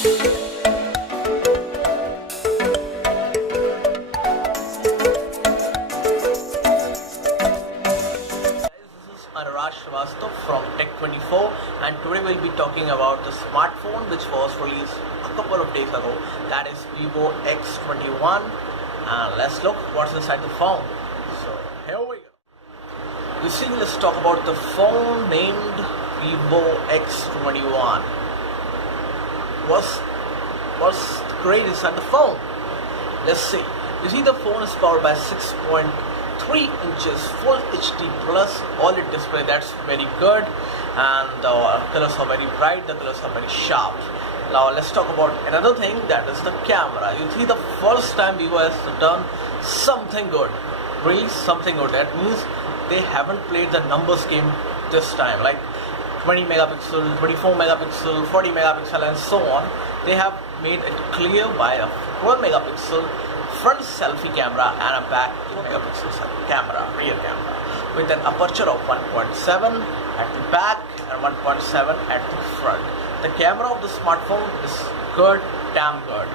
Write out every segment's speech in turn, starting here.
From Tech24, and today we'll be talking about the smartphone which was released a couple of days ago, that is Vivo X21. And let's look what's inside the phone. So here we go. You see, let's talk about the phone named Vivo X21. What's great inside the phone? Let's see. You see, the phone is powered by 6.3 inches full HD plus OLED display. That's very good, and the colors are very bright, the colors are very sharp. Now let's talk about another thing, that is the camera. You see, the first time Vivo has done something good, really something good. That means they haven't played the numbers game this time, like 20 megapixel, 24 megapixel, 40 megapixel and so on. They have made it clear by a 12 megapixel front selfie camera and a back 2 megapixel camera, rear camera, with an aperture of 1.7 at the back and 1.7 at the front. The camera of the smartphone is good, damn good.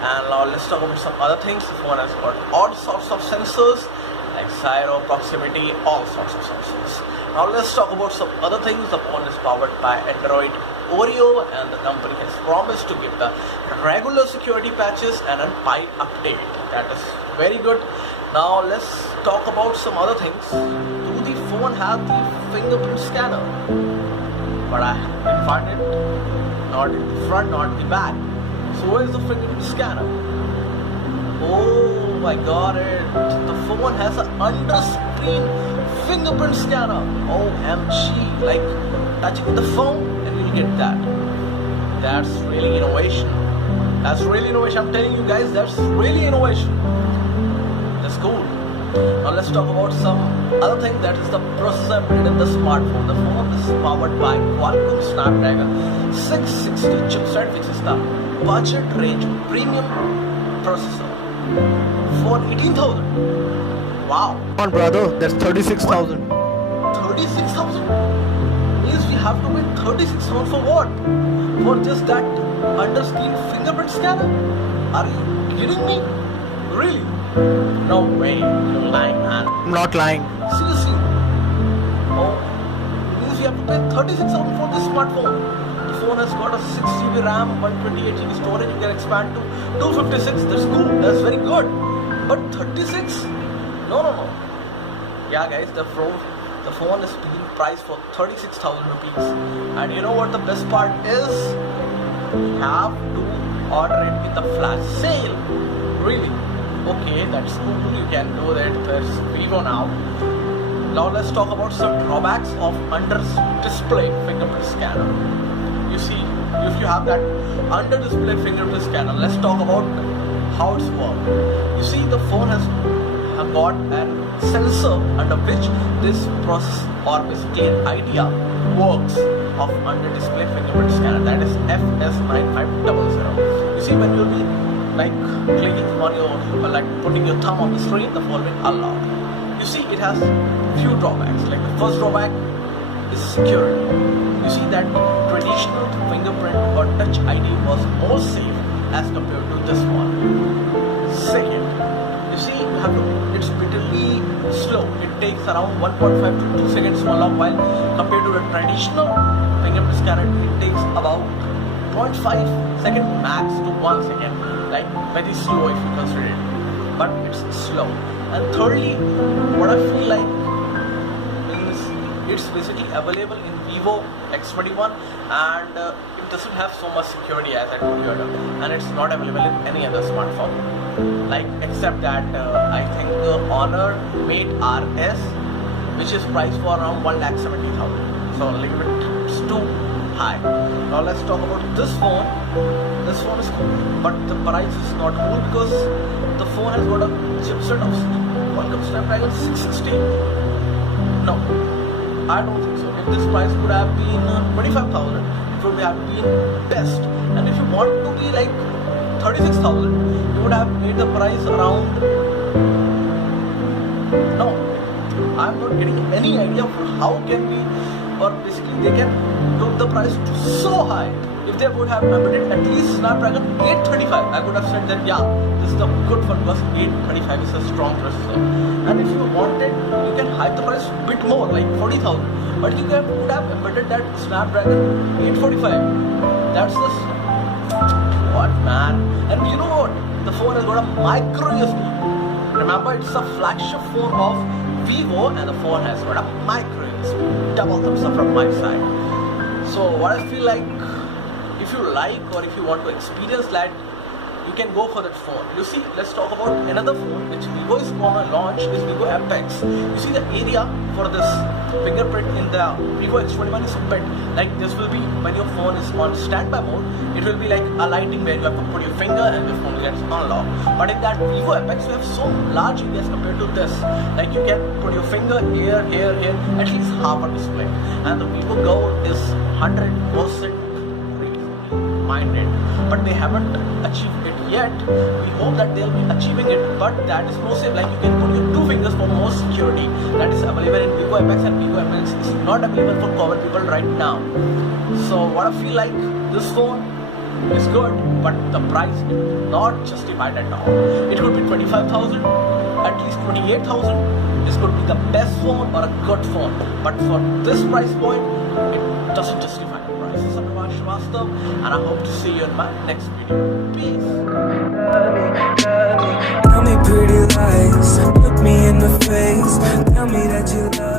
And now let's talk about some other things. The phone has got all sorts of sensors like gyro, proximity, all sorts of sensors. Now let's talk about some other things. The phone is powered by Android Oreo, and the company has promised to give the regular security patches and a Pi update. That is very good. Now let's talk about some other things. Do the phone have the fingerprint scanner? But I didn't find it. Not in the front, not in the back. So where is the fingerprint scanner? Oh, I got it. The phone has an under-screen fingerprint scanner. OMG. Like touching the phone and you'll get that. That's really innovation. That's really innovation. I'm telling you guys, that's really innovation. That's cool. Now let's talk about some other thing, that is the processor built in the smartphone. The phone is powered by Qualcomm Snapdragon 660 chipset, which is the budget range premium processor for 18,000. Wow. Come on, brother, that's 36,000. 36,000 means we have to pay 36,000 for what? For just that under-screen fingerprint scanner? Are you kidding me? Really? No way, you're lying, man. I'm not lying. Seriously? Oh, means we have to pay 36,000 for this smartphone. The phone has got a 6GB RAM, 128GB storage. You can expand to 256. That's cool. That's very good. But 36? No. Yeah, guys, the phone is being priced for 36,000 rupees. And you know what the best part is? You have to order it in the flash sale. Really? Okay, that's cool. You can do that. There's Vivo now. Now let's talk about some drawbacks of under-display fingerprint scanner. You see, if you have that under-display fingerprint scanner, let's talk about how it's worked. You see, the phone has got a sensor under which this process, or basically an idea, works of under-display fingerprint scanner, that is FS9500. You see, when you'll be like clicking on your, like putting your thumb on the screen, the phone will unlock. You see, it has few drawbacks. Like the first drawback is security. You see that traditional fingerprint or touch ID was more safe as compared to this one. Second, you see, you have to, it's pretty slow. It takes around 1.5 to 2 seconds to unlock, while compared to the traditional fingerprint scanner, it takes about 0.5 second max to 1 second. Like very slow if you consider it, but it's slow. And thirdly, what I feel like is it's basically available in Vivo X21, and it doesn't have so much security as I told you earlier, and it's not available in any other smartphone, like except that I think the Honor Mate RS, which is priced for around 1,70,000. So a little bit, it's too high. Now let's talk about this phone. This phone is cool, but the price is not cool because the phone has got a chipset of Qualcomm Snapdragon 660. No, I don't think so. If this price could have been 25,000, it would have been best. And if you want to be like 36,000, you would have made the price around. No, I'm not getting any idea of how can we, or basically they can took the price to so high. if they would have embedded at least Snapdragon 835, I would have said that yeah, this is the good one because 835 is a strong processor. And if you wanted, you can hike the price a bit more, like 40,000. But you would have embedded that Snapdragon 845. That's just what, man. And you know what? The phone has got a micro USB. Remember, it's a flagship phone of Vivo, and the phone has got a micro USB. Double thumbs up from my side. So what I feel like, if you like or if you want to experience that, you can go for that phone. You see, let's talk about another phone which Vivo is gonna launch, is Vivo X. You see the area for this fingerprint in the Vivo X21 is bit like this will be when your phone is on standby mode. It will be like a lighting where you have to put your finger and your phone gets unlocked. But in that Vivo X, you have so large areas compared to this. Like you can put your finger here, here, here, at least half a display. And the Vivo Go is 100% minded, but they haven't achieved it yet. We hope that they'll be achieving it, but that is no safe. Like you can put your 2 fingers for more security. That is available in Vivo X, and Vivo X is not available for common people right now. So what I feel like, this phone is good, but the price is not justified at all. It could be 25,000, at least 28,000. This could be the best phone or a good phone, but for this price point, it doesn't justify the price. This is Anurag and I hope to see you in my next video. Peace. Tell me pretty lies, look me in the face, tell me that you love